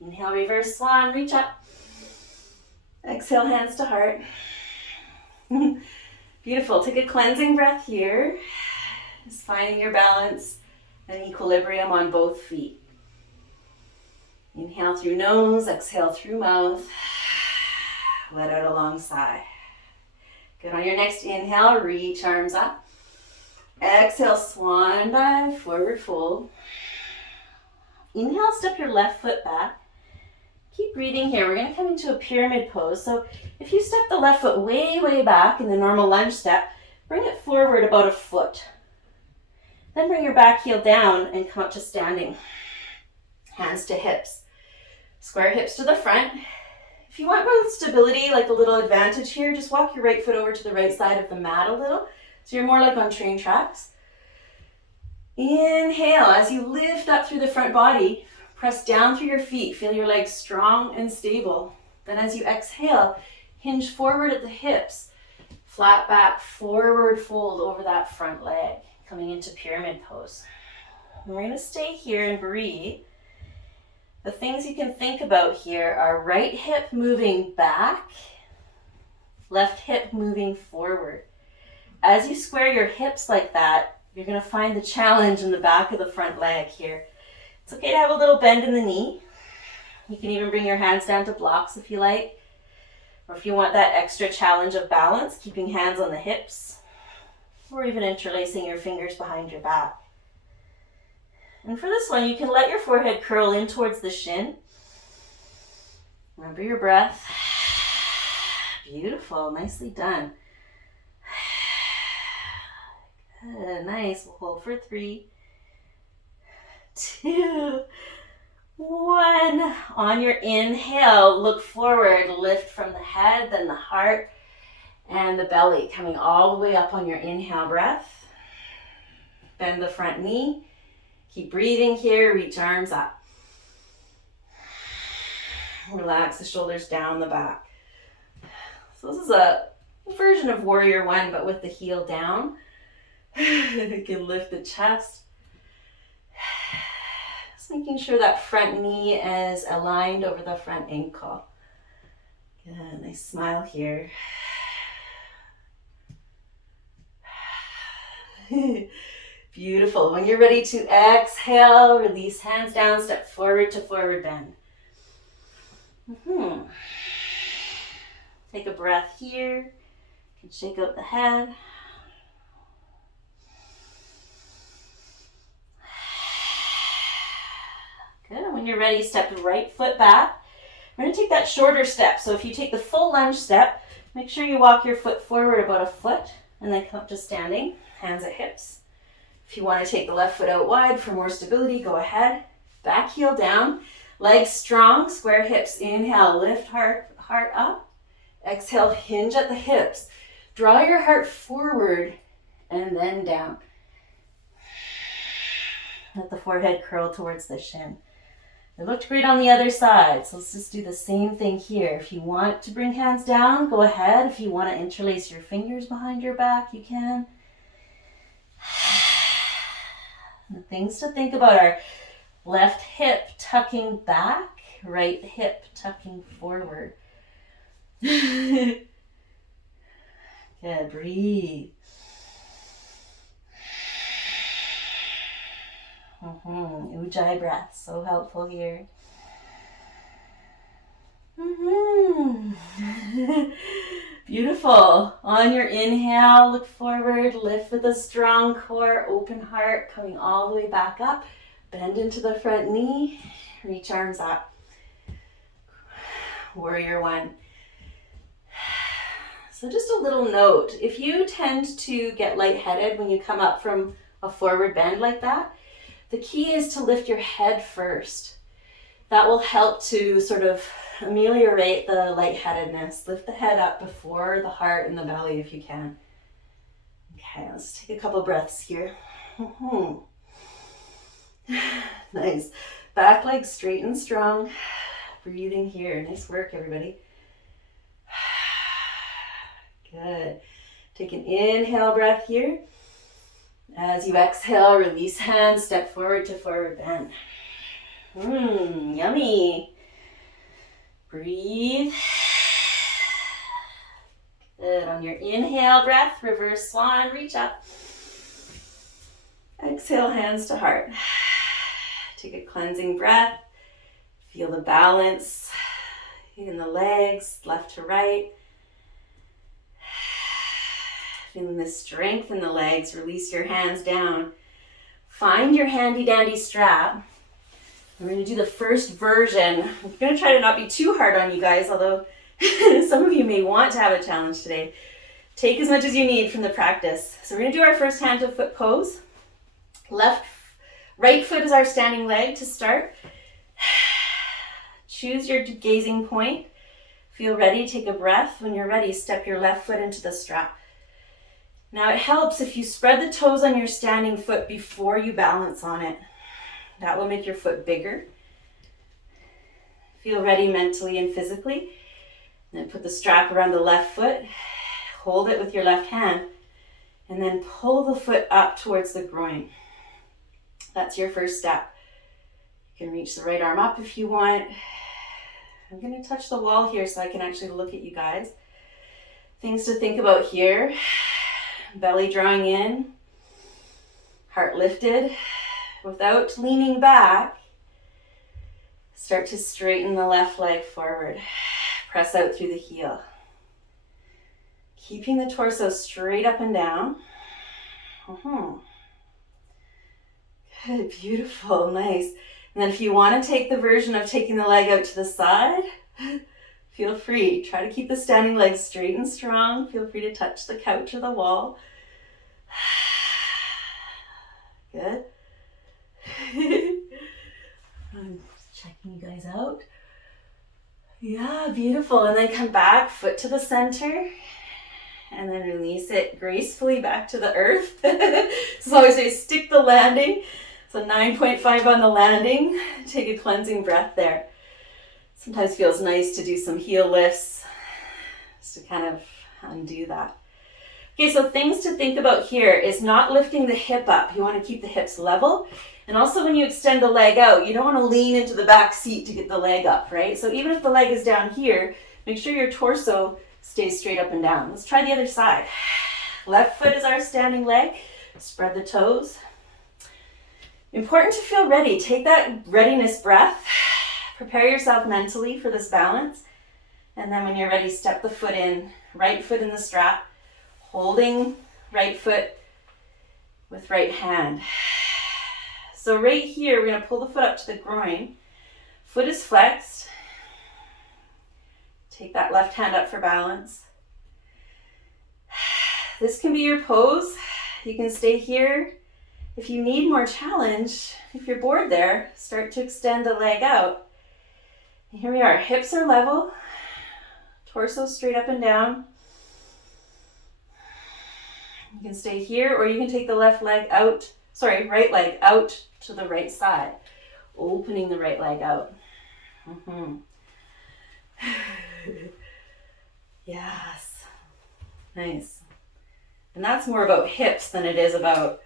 Inhale, reverse swan, reach up. Exhale, hands to heart. Beautiful. Take a cleansing breath here. Just finding your balance and equilibrium on both feet. Inhale through nose, exhale through mouth. Let out a long sigh. Good. On your next inhale, reach arms up. Exhale, swan dive, forward fold. Inhale, step your left foot back. Keep breathing here. We're going to come into a pyramid pose. So if you step the left foot way, way back in the normal lunge step, bring it forward about a foot. Then bring your back heel down and come up to standing. Hands to hips. Square hips to the front. If you want more stability, like a little advantage here, just walk your right foot over to the right side of the mat a little. So you're more like on train tracks. Inhale, as you lift up through the front body, press down through your feet. Feel your legs strong and stable. Then as you exhale, hinge forward at the hips. Flat back, forward fold over that front leg, coming into pyramid pose. And we're going to stay here and breathe. The things you can think about here are right hip moving back, left hip moving forward. As you square your hips like that, you're going to find the challenge in the back of the front leg here. It's okay to have a little bend in the knee. You can even bring your hands down to blocks if you like. Or if you want that extra challenge of balance, keeping hands on the hips. Or even interlacing your fingers behind your back. And for this one, you can let your forehead curl in towards the shin. Remember your breath. Beautiful, nicely done. Good, nice. We'll hold for 3, 2, 1. On your inhale, look forward, lift from the head, then the heart, and the belly, coming all the way up on your inhale breath. Bend the front knee. Keep breathing here, reach arms up. Relax the shoulders down the back. So this is a version of Warrior One, but with the heel down. You can lift the chest. Just making sure that front knee is aligned over the front ankle. Good, nice smile here. Beautiful. When you're ready to exhale, release hands down, step forward to forward bend. Take a breath here. You can shake out the head. Good. When you're ready, step the right foot back. We're going to take that shorter step. So if you take the full lunge step, make sure you walk your foot forward about a foot and then come up to standing, hands at hips. If you want to take the left foot out wide for more stability, go ahead. Back heel down, legs strong, square hips. Inhale, lift heart up. Exhale, hinge at the hips. Draw your heart forward and then down. Let the forehead curl towards the shin. It looked great on the other side, so let's just do the same thing here. If you want to bring hands down, go ahead. If you want to interlace your fingers behind your back, you can. The things to think about are left hip tucking back, right hip tucking forward. Good, breathe. Ujjayi breath, so helpful here. Beautiful. On your inhale, look forward, lift with a strong core, open heart, coming all the way back up. Bend into the front knee, reach arms up. Warrior One. So just a little note, if you tend to get lightheaded when you come up from a forward bend like that, the key is to lift your head first. That will help to sort of ameliorate the lightheadedness. Lift the head up before the heart and the belly if you can. Okay, let's take a couple breaths here. Nice. Back leg straight and strong. Breathing here. Nice work, everybody. Good. Take an inhale breath here. As you exhale, release hands, step forward to forward bend. Yummy. Breathe. Good. On your inhale breath, reverse swan, reach up. Exhale, hands to heart. Take a cleansing breath. Feel the balance in the legs, left to right. Feeling the strength in the legs, release your hands down. Find your handy dandy strap. We're going to do the first version. I'm going to try to not be too hard on you guys, although some of you may want to have a challenge today. Take as much as you need from the practice. So we're going to do our first hand to foot pose. Right foot is our standing leg to start. Choose your gazing point. Feel ready, take a breath. When you're ready, step your left foot into the strap. Now it helps if you spread the toes on your standing foot before you balance on it. That will make your foot bigger. Feel ready mentally and physically. And then put the strap around the left foot. Hold it with your left hand. And then pull the foot up towards the groin. That's your first step. You can reach the right arm up if you want. I'm going to touch the wall here so I can actually look at you guys. Things to think about here. Belly drawing in. Heart lifted. Without leaning back, start to straighten the left leg forward. Press out through the heel. Keeping the torso straight up and down. Good, beautiful, nice. And then if you want to take the version of taking the leg out to the side, feel free. Try to keep the standing leg straight and strong. Feel free to touch the couch or the wall. Good. I'm checking you guys out. Yeah, beautiful. And then come back, foot to the center. And then release it gracefully back to the earth. So always say stick the landing. So 9.5 on the landing. Take a cleansing breath there. Sometimes feels nice to do some heel lifts just to kind of undo that. Okay, so things to think about here is not lifting the hip up. You want to keep the hips level. And also when you extend the leg out, you don't want to lean into the back seat to get the leg up, right? So even if the leg is down here, make sure your torso stays straight up and down. Let's try the other side. Left foot is our standing leg. Spread the toes. Important to feel ready. Take that readiness breath. Prepare yourself mentally for this balance. And then when you're ready, step the foot in. Right foot in the strap. Holding right foot with right hand. So right here, we're going to pull the foot up to the groin. Foot is flexed. Take that left hand up for balance. This can be your pose. You can stay here. If you need more challenge, if you're bored there, start to extend the leg out. And here we are. Hips are level. Torso straight up and down. You can stay here, or you can take the left leg out, right leg out to the right side. Opening the right leg out. Yes. Nice. And that's more about hips than it is about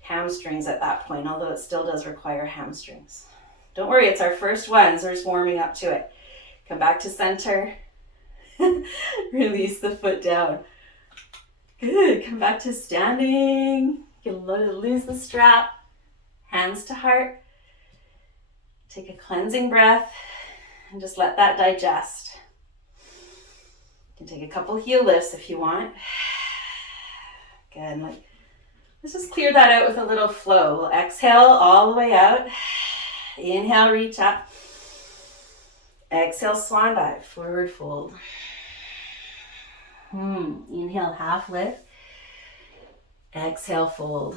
hamstrings at that point, although it still does require hamstrings. Don't worry, it's our first one, so we're just warming up to it. Come back to center. Release the foot down. Good. Come back to standing. You can lose the strap. Hands to heart. Take a cleansing breath and just let that digest. You can take a couple heel lifts if you want. Good. Let's just clear that out with a little flow. We'll exhale all the way out. Inhale, reach up. Exhale, swan dive, forward fold. Inhale, half lift. Exhale, fold.